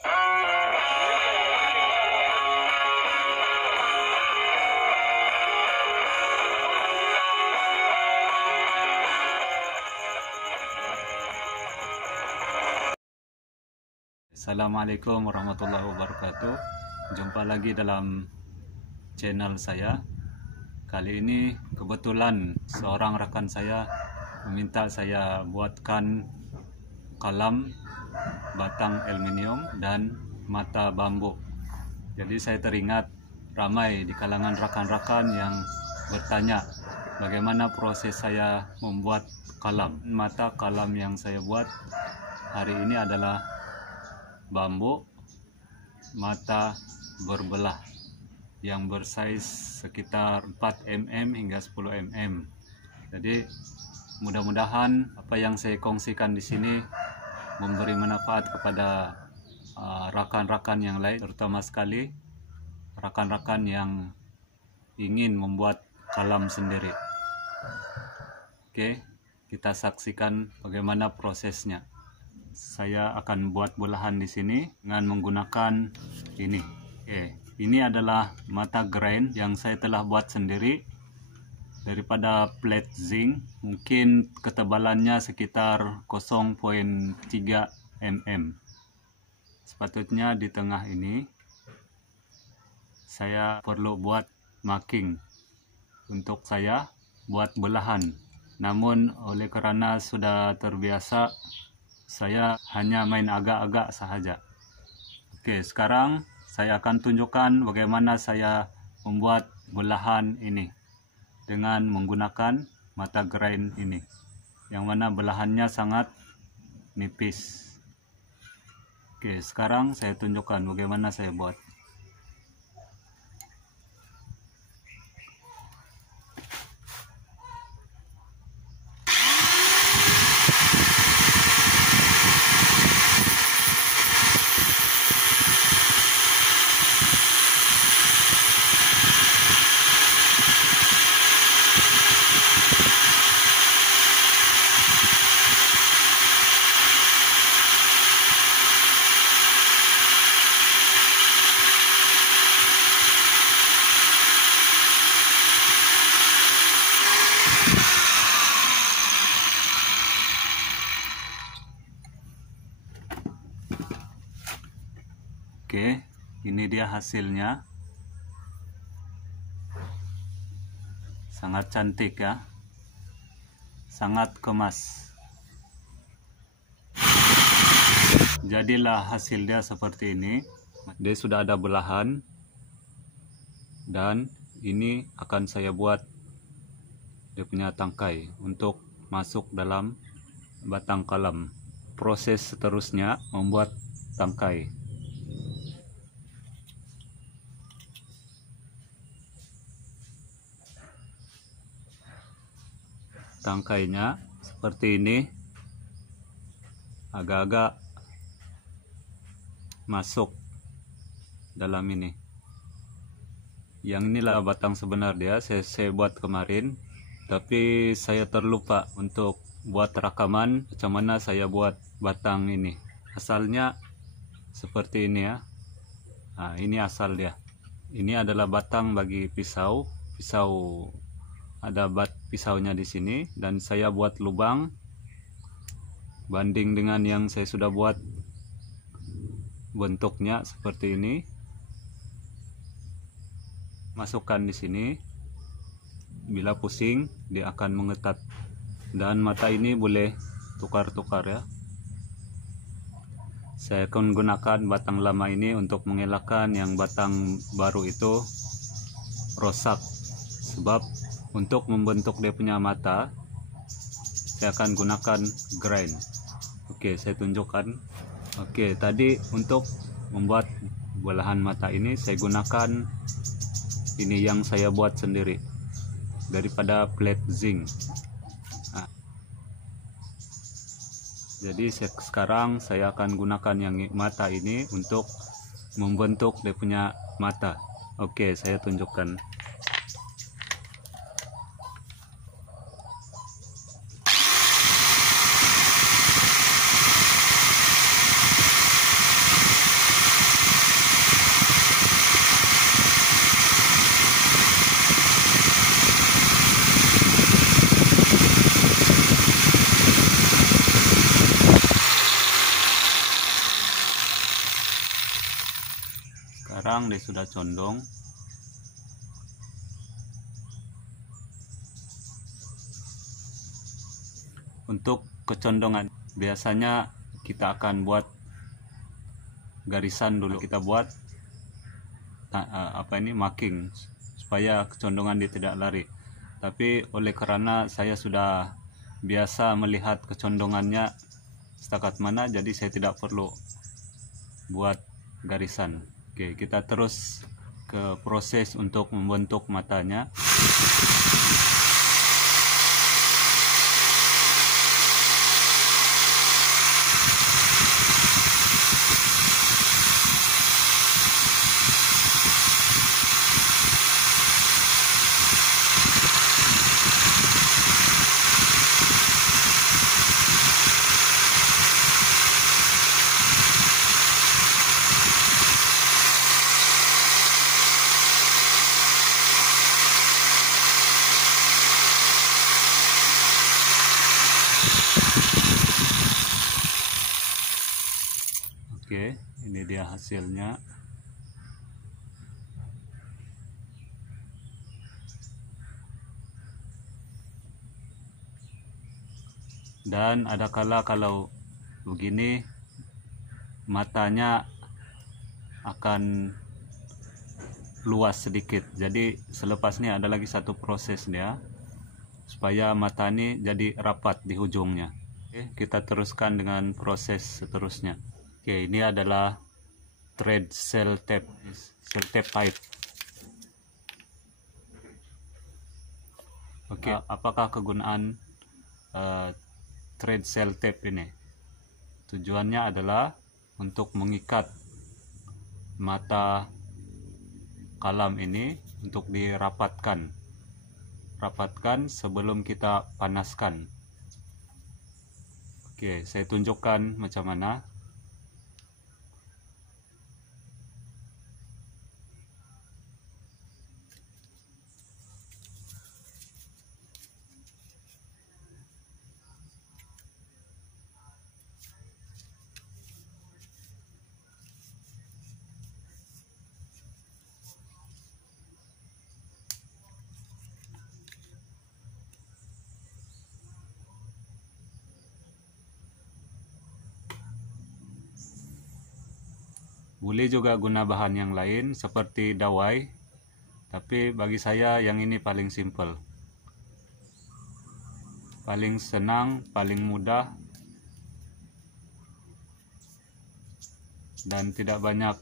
Assalamualaikum warahmatullahi wabarakatuh. Jumpa lagi dalam channel saya. Kali ini kebetulan seorang rekan saya meminta saya buatkan kalam batang aluminium dan mata bambu. Jadi saya teringat ramai di kalangan rekan-rekan yang bertanya bagaimana proses saya membuat kalam. Mata kalam yang saya buat hari ini adalah bambu mata berbelah yang bersaiz sekitar 4 mm hingga 10 mm. Jadi mudah-mudahan apa yang saya kongsikan di sini memberi manfaat kepada rekan-rekan yang lain, terutama sekali rekan-rekan yang ingin membuat kalam sendiri. Oke, kita saksikan bagaimana prosesnya. Saya akan buat belahan di sini dengan menggunakan ini. Ini adalah mata grind yang saya telah buat sendiri daripada plate zinc. Mungkin ketebalannya sekitar 0,3 mm. Sepatutnya di tengah ini saya perlu buat marking untuk saya buat belahan. Namun oleh kerana sudah terbiasa, saya hanya main agak-agak sahaja. Oke, sekarang saya akan tunjukkan bagaimana saya membuat belahan ini dengan menggunakan mata grind ini, yang mana belahannya sangat nipis. Oke, sekarang saya tunjukkan bagaimana saya buat. Oke, ini dia hasilnya. Sangat cantik ya. Sangat kemas. Jadilah hasil dia seperti ini. Dia sudah ada belahan. Dan ini akan saya buat dia punya tangkai untuk masuk dalam batang kalam. Proses seterusnya membuat tangkai. Tangkainya seperti ini, agak-agak masuk dalam ini. Yang inilah batang sebenar dia, saya buat kemarin, tapi saya terlupa untuk buat rekaman macam mana saya buat batang ini. Asalnya seperti ini ya. Nah, ini asal dia. Ini adalah batang bagi pisau. Ada pisaunya di sini, dan saya buat lubang banding dengan yang saya sudah buat bentuknya seperti ini. Masukkan di sini, bila pusing dia akan mengetat, dan mata ini boleh tukar-tukar ya. Saya akan gunakan batang lama ini untuk mengelakkan yang batang baru itu rosak, sebab untuk membentuk dia punya mata saya akan gunakan grind. Oke, saya tunjukkan. Oke, tadi untuk membuat belahan mata ini saya gunakan ini yang saya buat sendiri daripada plate zinc. Nah, jadi sekarang saya akan gunakan yang mata ini untuk membentuk dia punya mata. Oke, saya tunjukkan. sekarang dia sudah condong. Untuk kecondongan biasanya kita akan buat garisan dulu, kita buat marking supaya kecondongan dia tidak lari. Tapi oleh karena saya sudah biasa melihat kecondongannya setakat mana, jadi saya tidak perlu buat garisan. Oke, kita terus ke proses untuk membentuk matanya. Oke, ini dia hasilnya. Dan ada kala kalau begini matanya akan luas sedikit. Jadi selepas ini ada lagi satu proses dia supaya mata ini jadi rapat di ujungnya. Oke, kita teruskan dengan proses seterusnya. Oke, ini adalah thread cell tape type. Oke, apakah kegunaan thread cell tape ini? Tujuannya adalah untuk mengikat mata kalam ini untuk dirapatkan sebelum kita panaskan. Oke, saya tunjukkan macam mana. Boleh juga guna bahan yang lain seperti dawai, tapi bagi saya yang ini paling simple, paling senang, paling mudah, dan tidak banyak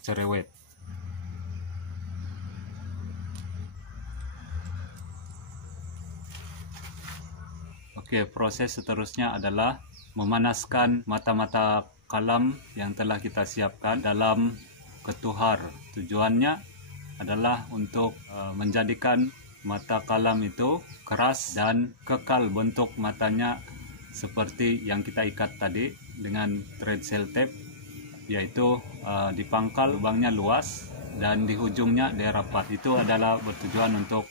cerewet. Oke, proses seterusnya adalah memanaskan mata-mata kalam yang telah kita siapkan dalam ketuhar. Tujuannya adalah untuk menjadikan mata kalam itu keras dan kekal bentuk matanya seperti yang kita ikat tadi dengan thread cell tape, yaitu di pangkal lubangnya luas dan di ujungnya dia rapat. Itu adalah bertujuan untuk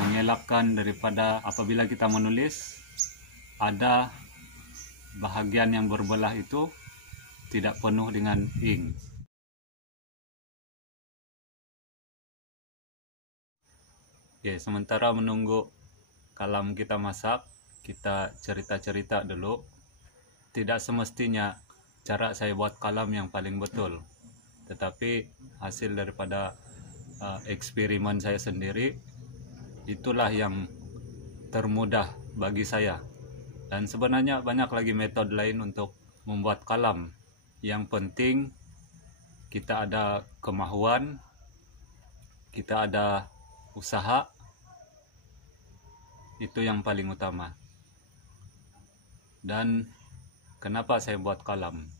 mengelakkan daripada apabila kita menulis ada bahagian yang berbelah itu tidak penuh dengan ink. Oke, sementara menunggu kalam kita masak, kita cerita-cerita dulu. Tidak semestinya cara saya buat kalam yang paling betul, tetapi hasil daripada eksperimen saya sendiri, itulah yang termudah bagi saya. Dan sebenarnya banyak lagi metode lain untuk membuat kalam. Yang penting kita ada kemahuan, kita ada usaha, itu yang paling utama. Dan kenapa saya buat kalam?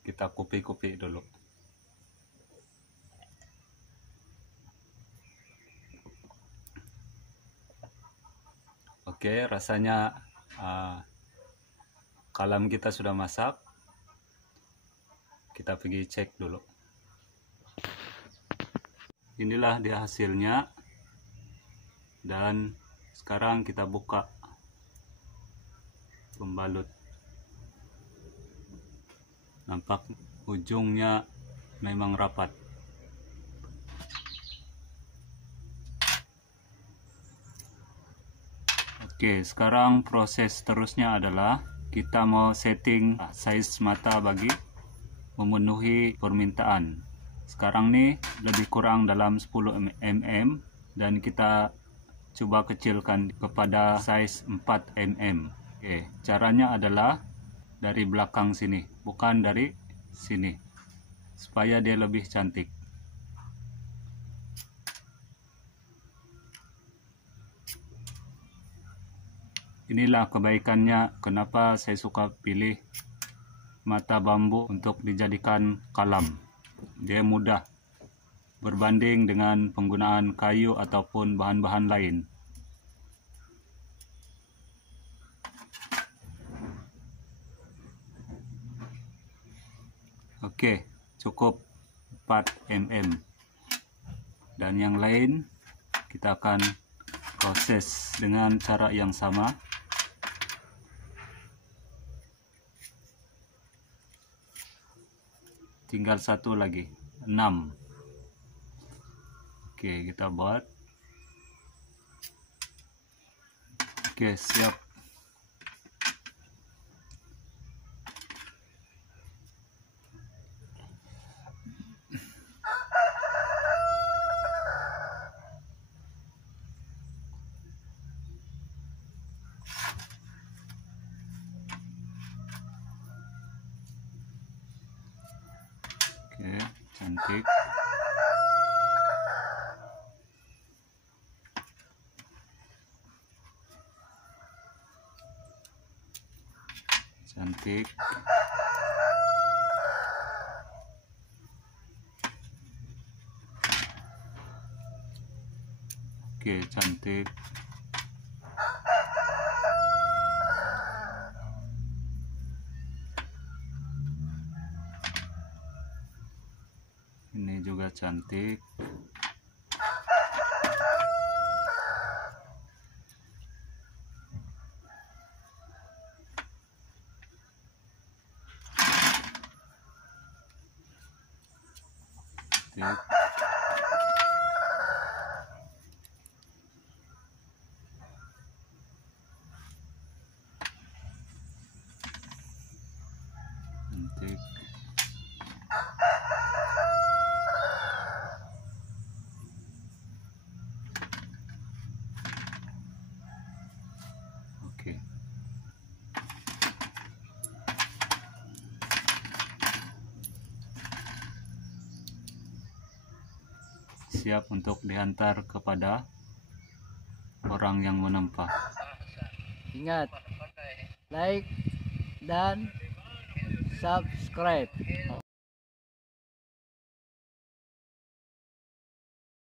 Kita kupi-kupi dulu. Oke, rasanya kalam kita sudah masak. Kita pergi cek dulu. Inilah dia hasilnya. Dan Sekarang kita buka pembalut. Nampak ujungnya memang rapat. Oke, sekarang proses terusnya adalah kita mau setting size mata bagi memenuhi permintaan. Sekarang nih lebih kurang dalam 10 mm dan kita coba kecilkan kepada size 4 mm. Oke, caranya adalah dari belakang sini, bukan dari sini, supaya dia lebih cantik. Inilah kebaikannya kenapa saya suka pilih mata bambu untuk dijadikan kalam. Dia mudah berbanding dengan penggunaan kayu ataupun bahan-bahan lain. Oke, cukup 4 mm. Dan yang lain kita akan proses dengan cara yang sama. Tinggal satu lagi, 6. Oke, kita buat. Oke, siap. Oke, cantik. Cantik. Oke, cantik. Ini juga cantik. Cantik. Cantik. Oke. Siap untuk diantar kepada orang yang menempah. Ingat, like dan subscribe.